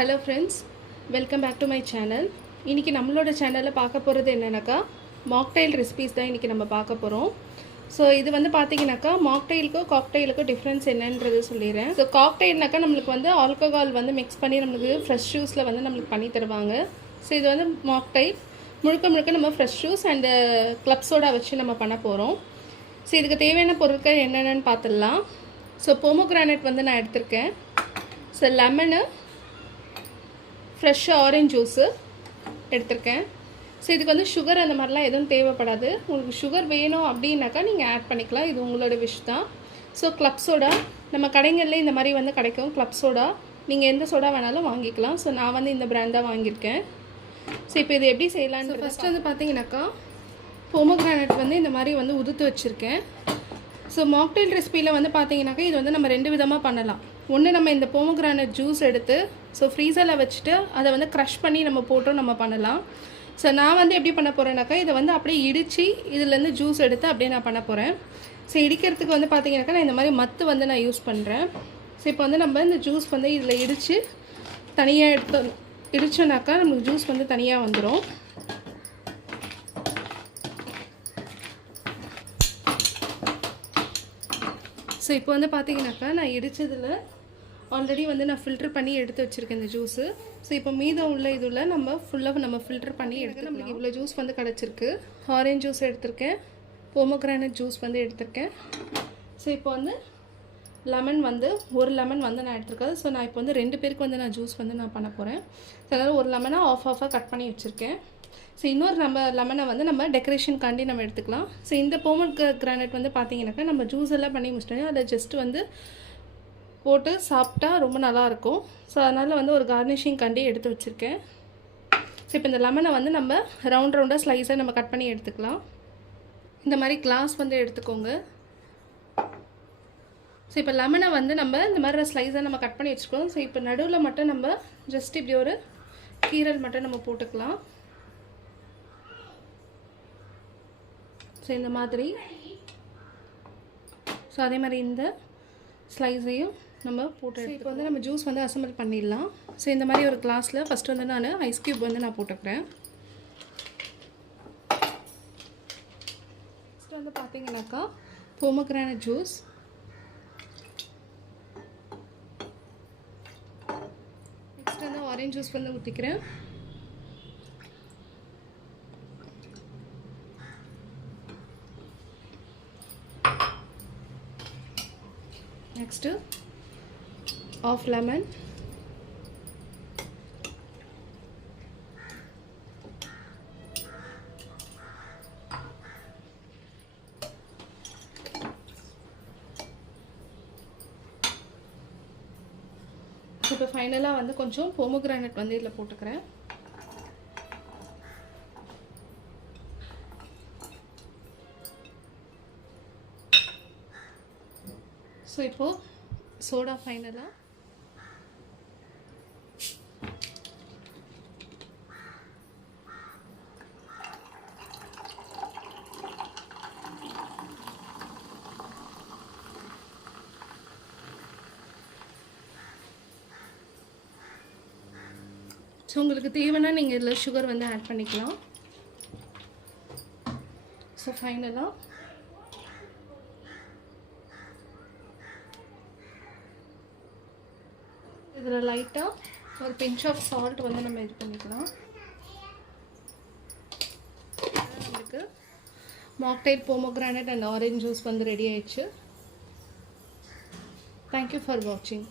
Hello friends, welcome back to my channel. இன்னைக்கு நம்மளோட சேனல்ல பார்க்க போறது என்னன்னாக்கா mocktail recipes தான் இன்னைக்கு நம்ம பார்க்க போறோம். ஸோ இது வந்து பார்த்தீங்கன்னாக்கா மாக்டெயிலுக்கும் காக்டெயிலுக்கும் டிஃப்ரென்ஸ் என்னன்றது சொல்லிடுறேன். ஸோ காக்டெயில்னாக்கா நம்மளுக்கு வந்து ஆல்கஹால் வந்து மிக்ஸ் பண்ணி நம்மளுக்கு ஃப்ரெஷ் ஜூஸில் வந்து நம்மளுக்கு பண்ணி தருவாங்க. ஸோ இது வந்து மாக்டெயில் முழுக்க நம்ம fresh juice and club soda வச்சு நம்ம பண்ண போகிறோம். ஸோ இதுக்கு தேவையான பொருட்கள் என்னென்னு பார்த்துடலாம். ஸோ போமோகிரானேட் வந்து நான் எடுத்திருக்கேன். So lemon, fresh orange juice எடுத்திருக்கேன். ஸோ இதுக்கு வந்து சுகர் அந்த மாதிரிலாம் எதுவும் தேவைப்படாது. உங்களுக்கு சுகர் வேணும் அப்படின்னாக்கா நீங்கள் ஆட் பண்ணிக்கலாம், இது உங்களோட விஷ் தான். ஸோ கிளப் சோடா நம்ம கடைகளில் இந்த மாதிரி வந்து கிடைக்கும். கிளப் சோடா நீங்கள் எந்த சோடா வேணாலும் வாங்கிக்கலாம். ஸோ நான் வந்து இந்த பிராண்ட் தான் வாங்கியிருக்கேன். ஸோ இப்போ இது எப்படி செய்யலான்னு ஃபஸ்ட்டு வந்து பார்த்தீங்கன்னாக்கா போமோகிரானேட் வந்து இந்த மாதிரி வந்து உதுத்து வச்சுருக்கேன். ஸோ மாக்டெயில் ரெசிபியில் வந்து பார்த்தீங்கன்னாக்கா இது வந்து நம்ம ரெண்டு விதமாக பண்ணலாம். ஒன்று, நம்ம இந்த போமோகிரானேட் ஜூஸ் எடுத்து ஸோ ஃப்ரீசரில் வச்சுட்டு அதை வந்து க்ரஷ் பண்ணி நம்ம போட்டோம் நம்ம பண்ணலாம். ஸோ நான் வந்து எப்படி பண்ண போகிறேன்னாக்கா இதை வந்து அப்படியே இடித்து இதுலேருந்து ஜூஸ் எடுத்து அப்படியே நான் பண்ண போகிறேன். ஸோ இடிக்கிறதுக்கு வந்து பார்த்தீங்கன்னாக்கா நான் இந்த மாதிரி மத்து வந்து நான் யூஸ் பண்ணுறேன். ஸோ இப்போ வந்து நம்ம இந்த ஜூஸ் வந்து இதில் இடித்து தனியாக இடித்தோன்னாக்கா நமக்கு ஜூஸ் வந்து தனியாக வந்துடும். ஸோ இப்போ வந்து பார்த்தீங்கன்னாக்கா நான் இடித்ததில் ஆல்ரெடி வந்து நான் ஃபில்ட்ரு பண்ணி எடுத்து வச்சுருக்கேன் இந்த ஜூஸு. ஸோ இப்போ மீதம் உள்ள இதில் நம்ம ஃபுல்லாக நம்ம ஃபில்ட்ரு பண்ணி எடுத்து நம்மளுக்கு இவ்வளோ ஜூஸ் வந்து கிடச்சிருக்கு. ஆரஞ்ச் ஜூஸ் எடுத்திருக்கேன், போமோகிரானேட் ஜூஸ் வந்து எடுத்திருக்கேன். ஸோ இப்போ வந்து லெமன் வந்து ஒரு லெமன் வந்து நான் எடுத்திருக்கேன். ஸோ நான் இப்போ வந்து 2 பேருக்கு வந்து நான் ஜூஸ் வந்து நான் பண்ண போகிறேன். ஸோ அதனால் ஒரு லெமனாக ஆஃபாக கட் பண்ணி வச்சுருக்கேன். ஸோ இன்னொரு லெமனை வந்து நம்ம டெக்கரேஷனுக்காண்டி நம்ம எடுத்துக்கலாம். ஸோ இந்த போமோகிரானேட் வந்து பார்த்தீங்கன்னாக்கா நம்ம ஜூஸ் எல்லாம் பண்ணி முடிச்சிட்டோம், அதை ஜஸ்ட்டு வந்து போட்டு சாப்பிட்டா ரொம்ப நல்லாயிருக்கும். ஸோ அதனால் வந்து ஒரு கார்னிஷிங்காண்டி எடுத்து வச்சுருக்கேன். ஸோ இப்போ இந்த லெமனை வந்து நம்ம ரவுண்டாக ஸ்லைஸாக நம்ம கட் பண்ணி எடுத்துக்கலாம். இந்த மாதிரி கிளாஸ் வந்து எடுத்துக்கோங்க. ஸோ இப்போ லெமனை வந்து நம்ம இந்த மாதிரி ஸ்லைஸாக நம்ம கட் பண்ணி வச்சுருக்கோம். ஸோ இப்போ நடுவில் மட்டும் நம்ம ஜஸ்ட் இப்படி ஒரு கீரல் மட்டும் நம்ம போட்டுக்கலாம். ஸோ இந்த மாதிரி ஸோ அதே மாதிரி இந்த ஸ்லைஸையும் நம்ம போட்டு இப்போ வந்து நம்ம ஜூஸ் வந்து அசம்பிள் பண்ணிடலாம். ஸோ இந்த மாதிரி ஒரு கிளாஸில் ஃபஸ்ட்டு வந்து நான் ஐஸ் க்யூப் வந்து நான் போட்டுக்கிறேன். ஃபஸ்ட்டு வந்து பார்த்தீங்கன்னாக்கா போமோகிரானேட் ஜூஸ், நெக்ஸ்ட் வந்து ஆரஞ்ச் ஜூஸ் வந்து ஊற்றிக்கிறேன். நெக்ஸ்ட்டு ஆஃப் லெமன், இப்போ ஃபைனலாக வந்து கொஞ்சம் போமோகிரானேட் வந்து இதில் போட்டுக்கிறேன். ஸோ இப்போது சோடா ஃபைனலாக ஸோ உங்களுக்கு தேவைன்னா நீங்கள் இதில் சுகர் வந்து ஆட் பண்ணிக்கலாம். ஸோ ஃபைனலாக இதில் லைட்டாக ஒரு பிஞ்ச் ஆஃப் சால்ட் வந்து நம்ம இது பண்ணிக்கலாம். நம்மளுக்கு mocktail pomegranate and orange juice வந்து ரெடி ஆயிடுச்சு. தேங்க்யூ ஃபார் வாட்சிங்.